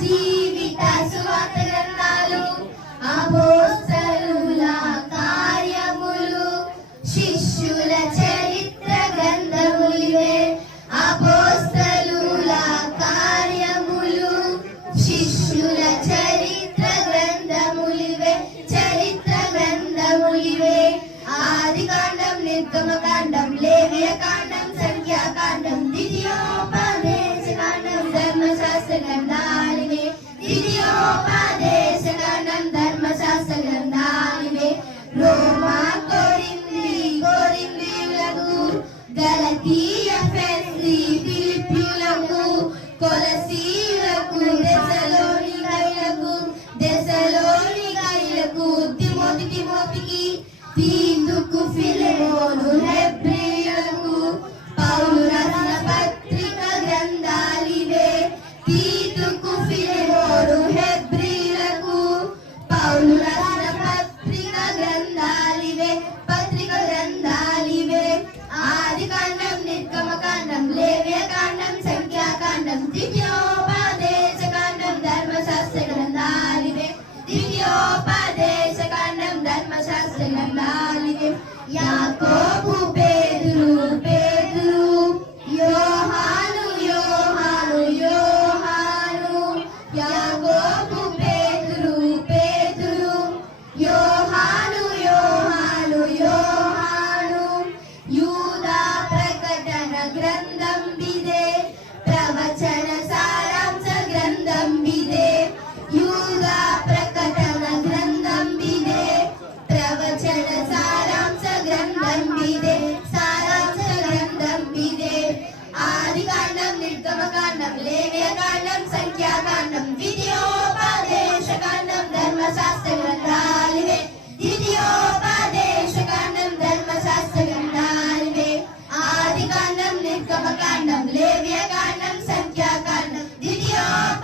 జీవిత సువాత గ్రంథాలు అపోస్తలుల కార్యములు శిష్యుల చరిత్ర గ్రంథములివే. అపోస్తలుల కార్యములు శిష్యుల చరిత్ర గ్రంథములివే. చరిత్ర గ్రంథములివే. ఆది కాండం నిర్గమ కాండం లేవియ కాండం సంఖ్యాకాండం ద్వితీయోపదేశ కాండం ధర్మశాస్త్ర గ్రంథాలు భారతీయఫెస్సి పిలిపిలకు కొలసీలకు దశలోని కైలకు దశలోని కైలకు తిమోతి తిమోతి ദിവ്യോപദേശ കാരണം ധർമ്മശാസ്ത്രങ്ങൾ നാലിനും യാക്കോ ഉത്തമകാന്ഡം ലേവ്യകാന്ഡം സംഖ്യാകാന്ഡം വിധിയോപദേശകാന്ഡം ധർമ്മശാസ്ത്ര ഗ്രന്ഥാലിവേ ദ്വിതീയോപദേശകാന്ഡം ആദികാന്ഡം നിർഗമകാന്ഡം ലേവ്യകാന്ഡം സംഖ്യാകാന്ഡം ദ്വിതീയോപദേശകാന്ഡം